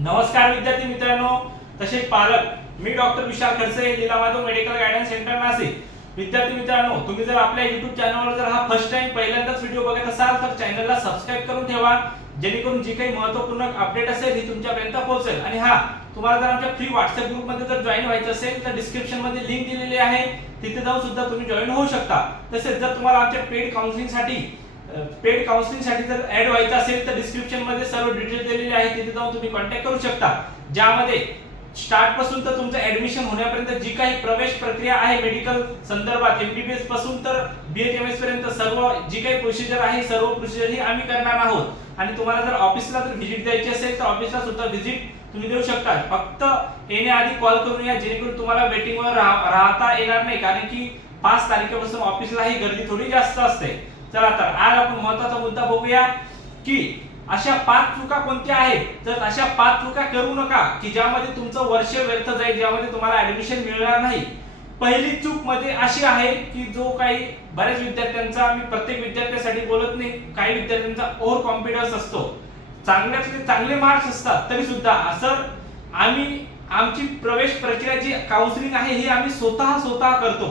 नमस्कार विद्यार्थी मित्रांनो. तसेच पालक मी डॉक्टर विशाल खडसे जिल्हा मेडिकल गायडन्स सेंटर नाशिक. विद्यार्थी मित्रांनो तुम्ही जर आपल्या युट्यूब चॅनलवर जर हा फर्स्ट टाइम पहिल्यांदाच व्हिडिओ बघत असाल तर चॅनलला सबस्क्राईब करून ठेवा. जेणेकरून जी काही महत्त्वपूर्ण अपडेट असेल ही तुमच्यापर्यंत पोहोचेल. आणि हा तुम्हाला जर आमच्या फ्री व्हॉट्सअप ग्रुपमध्ये जर जॉईन व्हायचं असेल तर डिस्क्रिप्शनमध्ये लिंक दिलेली आहे. तिथे जाऊन सुद्धा तुम्ही जॉईन होऊ शकता. तसेच जर तुम्हाला आमच्या पेड काउन्सिलिंगसाठी पेड काउन्सिलिंगसाठी जर ऍड व्हायचं असेल तर डिस्क्रिप्शनमध्ये सर्व डिटेल दिलेले आहे. तिथे जाऊन तुम्ही कॉन्टॅक्ट करू शकता. ज्यामध्ये स्टार्टपासून तर तुमचं ऍडमिशन होण्यापर्यंत जी काही प्रवेश प्रक्रिया आहे मेडिकल संदर्भात एमबीबीएसपासून तर बीएचएमएस पर्यंत सर्व जी काही प्रोसिजर आहे सर्व प्रोसिजर ही आम्ही करणार आहोत. आणि तुम्हाला जर ऑफिसला जर व्हिजिट द्यायची असेल तर ऑफिसला सुद्धा व्हिजिट तुम्ही देऊ शकता. फक्त येण्याआधी कॉल करून या जेणेकरून तुम्हाला वेटिंगवर राहता येणार नाही. कारण की पाच तारखेपासून ऑफिसला ही गर्दी थोडी जास्त असते. चला तर आज आपण महत्त्वाचा मुद्दा बघूया की अशा पाच चुका कोणत्या आहेत? तर अशा पाच चुका करू नका की ज्यामध्ये तुमचं वर्ष व्यर्थ जाईल ज्यामध्ये तुम्हाला ऍडमिशन मिळणार नाही. पहिली चूकमध्ये अशी आहे की जो काही बऱ्याच विद्यार्थ्यांचा मी प्रत्येक विद्यार्थ्यासाठी बोलत नाही काही विद्यार्थ्यांचा ओव्हर कॉन्फिडन्स असतो. चांगल्यातले चांगले मार्क्स असतात तरी सुद्धा असं आम्ही आमची प्रवेश प्रक्रिया जी काउन्सिलिंग आहे हे आम्ही स्वतः स्वतः करतो.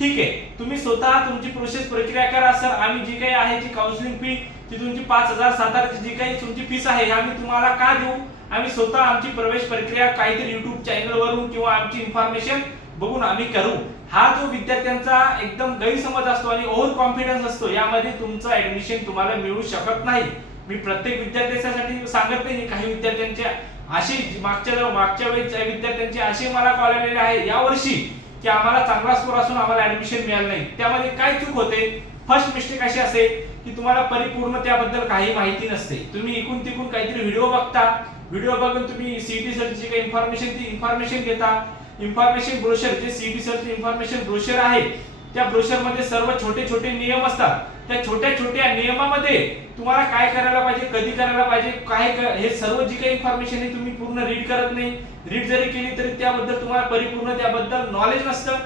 ठीक आहे. तुम्ही स्वतः तुमची प्रोसेस प्रक्रिया करा सर. आम्ही जी काही आहे जी काउन्सिलिंग फी ती तुमची पाच हजार सात हजारची जी काही तुमची फीस आहे आम्ही तुम्हाला का देऊ? आम्ही स्वतः आमची प्रवेश प्रक्रिया काहीतरी युट्यूब चॅनल वरून किंवा आमची इन्फॉर्मेशन बघून आम्ही करू. हा जो विद्यार्थ्यांचा एकदम गैरसमज असतो आणि ओव्हर कॉन्फिडन्स असतो यामध्ये तुमचं ऍडमिशन तुम्हाला मिळू शकत नाही. मी प्रत्येक विद्यार्थ्यासाठी सांगत नाही काही विद्यार्थ्यांच्या अशी मागच्या मागच्या वेळेस विद्यार्थ्यांचे असे मला कॉल आलेले आहे. यावर्षी की आम्हाला चांगला स्कोर असून आम्हाला ऍडमिशन मिळालं नाही. त्यामध्ये काय चूक होते? फर्स्ट मिस्टेक अशी असेल की तुम्हाला परिपूर्ण त्याबद्दल काही माहिती नसते. तुम्ही इकून तिकून काहीतरी व्हिडिओ बघता. व्हिडिओ बघून तुम्ही सीईटी सरची काही इन्फॉर्मेशन ती इन्फॉर्मेशन घेता. इन्फॉर्मेशन ब्रोशर जे सीईटी सरचे इन्फॉर्मेशन ब्रोशर आहे त्या ब्रोशरमध्ये सर्व छोटे छोटे नियम असतात. त्या छोट्या छोट्या नियमामध्ये तुम्हाला काय करायला पाहिजे कधी करायला पाहिजे काय हे सर्व जी काही इन्फॉर्मेशन आहे तुम्ही पूर्ण रीड करत नाही. रीड जरी केली तरी त्याबद्दल तुम्हाला परिपूर्ण त्याबद्दल नॉलेज नसतं.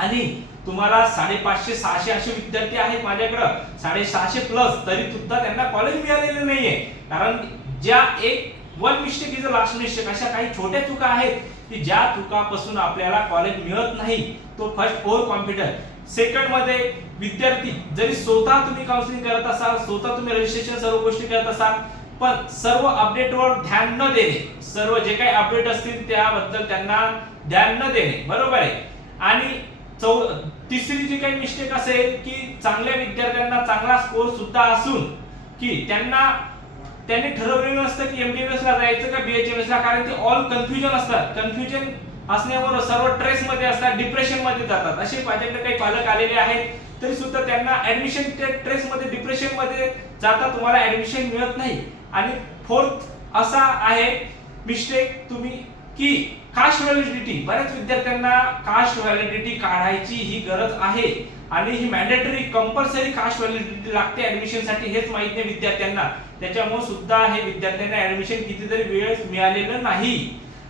आणि तुम्हाला साडेपाचशे सहाशे असे विद्यार्थी आहेत माझ्याकडं. साडेसहाशे प्लस तरी सुद्धा त्यांना कॉलेज मिळालेलं नाहीये. कारण ज्या एक one mistake is last mistake अशा काही छोट्या चुका आहेत की ज्या चुकापासून आपल्याला कॉलेज मिळत नाही. तो फर्स्ट ओव्हर कॉम्प्युटर सेकंडमध्ये विद्यार्थी जरी स्वतः तुम्ही काउन्सिलिंग करत असाल स्वतः तुम्ही रजिस्ट्रेशन सर्व गोष्टी करत असाल पण सर्व अपडेटवर ध्यान न देणे सर्व जे काही अपडेट असतील त्याबद्दल त्यांना ध्यान न देणे बरोबर आहे? आणि चौ तिसरी जी काही मिस्टेक असेल की चांगल्या विद्यार्थ्यांना चांगला स्कोर सुद्धा असून की त्यांना त्यांनी ठरवलेलं नसतं की एमबीबीएस ला जायचं का बीएचएमएस ला कारण ते ऑल कन्फ्युजन असतात. कन्फ्युजन असण्यावर सर्व ट्रेस मध्ये असतात डिप्रेशनमध्ये जातात. असे माझ्याकडे काही पालक आलेले आहेत तरी सुद्धा त्यांना ऍडमिशन ट्रेस मध्ये डिप्रेशनमध्ये जाता तुम्हाला ऍडमिशन मिळत नाही. आणि फोर्थ असा आहे मिस्टेक तुम्ही की कास्ट व्हॅलिडिटी बऱ्याच विद्यार्थ्यांना कास्ट व्हॅलिडिटी काढायची ही गरज आहे. आणि ही मॅन्डेटरी कंपल्सरी कास्ट व्हॅलिडिटी लागते ऍडमिशनसाठी हेच माहीत नाही विद्यार्थ्यांना. त्याच्यामुळे सुद्धा हे विद्यार्थ्यांना ऍडमिशन कितीतरी वेळेस मिळालेलं नाही.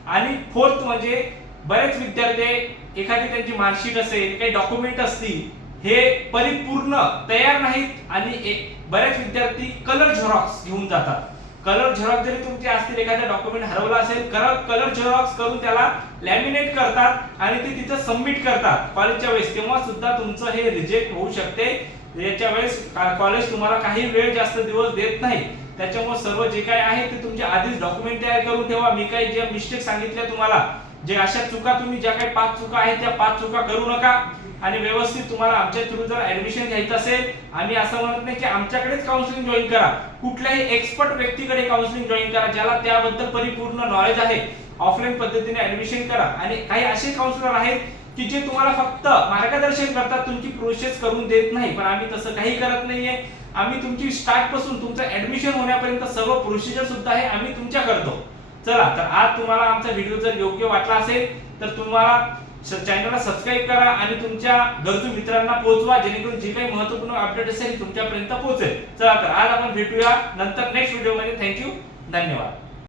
आणि फोर्थ म्हणजे बरेच विद्यार्थी एखादी त्यांची मार्कशीट असेल काही डॉक्युमेंट असतील हे परिपूर्ण तयार नाहीत आणि बरेच विद्यार्थी कलर झेरॉक्स घेऊन जातात. कलर झेरॉक्स जरी तुमचे असतील एखादा डॉक्युमेंट हरवला असेल कलर कलर झेरॉक्स करून त्याला लॅमिनेट करतात आणि ते तिथं सबमिट करतात. कॉलेजच्या वेळेस तेव्हा सुद्धा तुमचं हे रिजेक्ट होऊ शकते. याच्या वेळेस कॉलेज तुम्हाला काही वेळ जास्त दिवस देत नाही. त्याच्यामुळे सर्व जे काय आहे ते तुमचे आधीच डॉक्युमेंट तयार करून ठेवा. मी काही ज्या मिस्टेक सांगितल्या तुम्हाला जे अशा चुका तुम्ही ज्या काही पाच चुका आहेत त्या पाच चुका करू नका. आणि व्यवस्थित तुम्हाला आमच्या थ्रू जर ऍडमिशन घ्यायचं असेल आम्ही असं म्हणत नाही की आमच्याकडेच काउन्सिलिंग जॉईन करा. कुठल्याही एक्सपर्ट व्यक्तीकडे काउन्सिलिंग जॉईन करा ज्याला त्याबद्दल परिपूर्ण नॉलेज आहे. ऑफलाईन पद्धतीने ऍडमिशन करा. आणि काही असे काउन्सिलर आहेत की जे तुम्हाला फक्त मार्गदर्शन करतात तुमची प्रोसेस करून देत नाही. पण आम्ही तसं काही करत नाहीये. आम्ही तुमची स्टार्टपासून तुमचं ऍडमिशन होण्यापर्यंत सर्व प्रोसिजर सुद्धा आहे आम्ही तुमच्या करतो. चला तर आज तुम्हाला आमचा व्हिडिओ जर योग्य वाटला असेल तर तुम्हाला चॅनलला सबस्क्राईब करा आणि तुमच्या गरजू मित्रांना पोहोचवा जेणेकरून जे काही महत्त्वपूर्ण अपडेट असेल तुमच्यापर्यंत पोहोचेल. चला तर आज आपण भेटूया नंतर नेक्स्ट व्हिडिओमध्ये. थँक्यू धन्यवाद.